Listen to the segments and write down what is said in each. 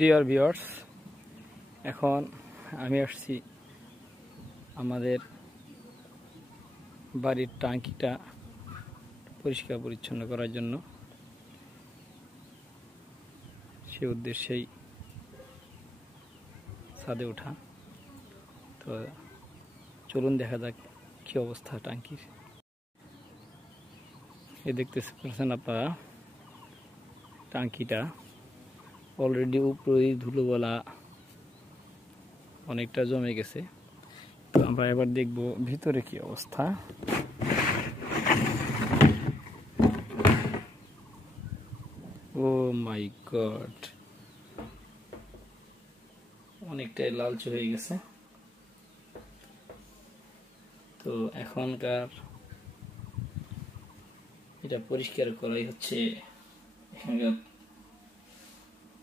Dear viewers, এখন আমি আসছি আমাদের বাড়ির ট্যাঙ্কিটা পরিষ্কার পরিচ্ছন্ন করার জন্য। সে উদ্দেশ্যেই ছাদে ওঠা। তো চলুন দেখা যাক কি অবস্থা ট্যাঙ্কির। এই দেখতে পাচ্ছেন আপনারা, ট্যাঙ্কিটা অলরেডি উপরে ধুলোবালা অনেকটা জমে গেছে। তো আমরা এবার দেখব ভিতরে কি অবস্থা। ও মাই গড, অনেকটাই লালচে হয়ে গেছে। তো এখনকার এটা পরিষ্কার করাই হচ্ছে এখানকার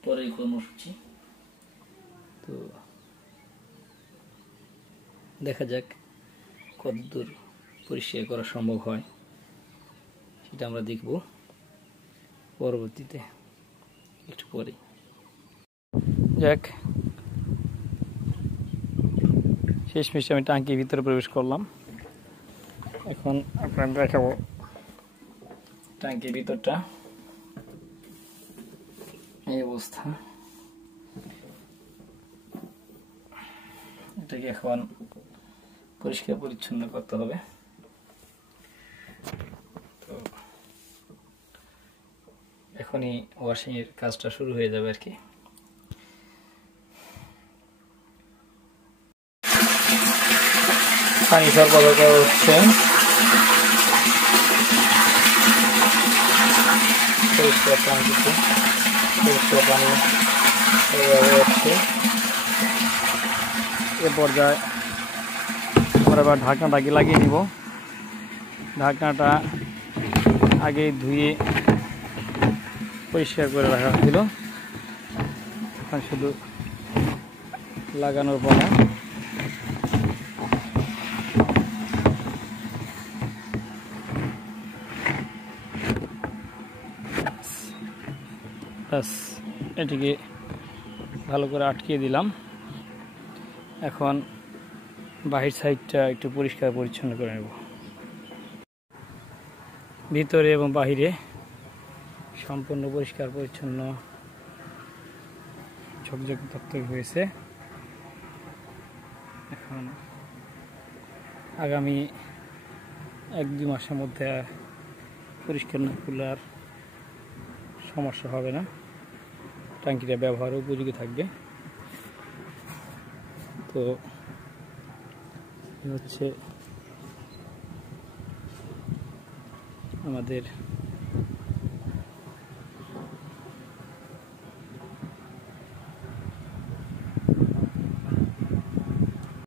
পরের কর্মসূচি। তো দেখা যাক কতদূর পরিষ্কার করা সম্ভব হয়, সেটা আমরা দেখব পরবর্তীতে, একটু পরে। যাক, শেষমেশ আমি ট্যাঙ্কির ভিতরে প্রবেশ করলাম। এখন আপনাদের দেখাবো ট্যাঙ্কির ভিতরটা। এই অবস্থা। এটাকে এখন পরিষ্কার পরিচ্ছন্ন করতে হবে। তো এখনই ওয়াশিং এর কাজটা শুরু হয়ে যাবে আর কি। পানি সরবরাহ করা হচ্ছে, পরিষ্কার ট্যাঙ্কিতে পরিষ্কার পানি সরবরাহ হচ্ছে। এ পর্যায়ে আমরা এবার ঢাকনাটা আগে লাগিয়ে নিব। ঢাকনাটা আগে ধুয়ে পরিষ্কার করে রাখা হয়েছিল, এখন শুধু লাগানোর পালা। ব্যাস, এটিকে ভালো করে আটকিয়ে দিলাম। এখন বাহির সাইডটা একটু পরিষ্কার পরিচ্ছন্ন করে নেব। ভিতরে এবং বাহিরে সম্পূর্ণ পরিষ্কার পরিচ্ছন্ন ঝকঝকে তকতকে হয়েছে। এখন আগামী 1-2 মাসের মধ্যে পরিষ্কার না করলে আর সমস্যা হবে না, ট্যাঙ্কিটা ব্যবহার উপযোগী থাকবে। তো হচ্ছে আমাদের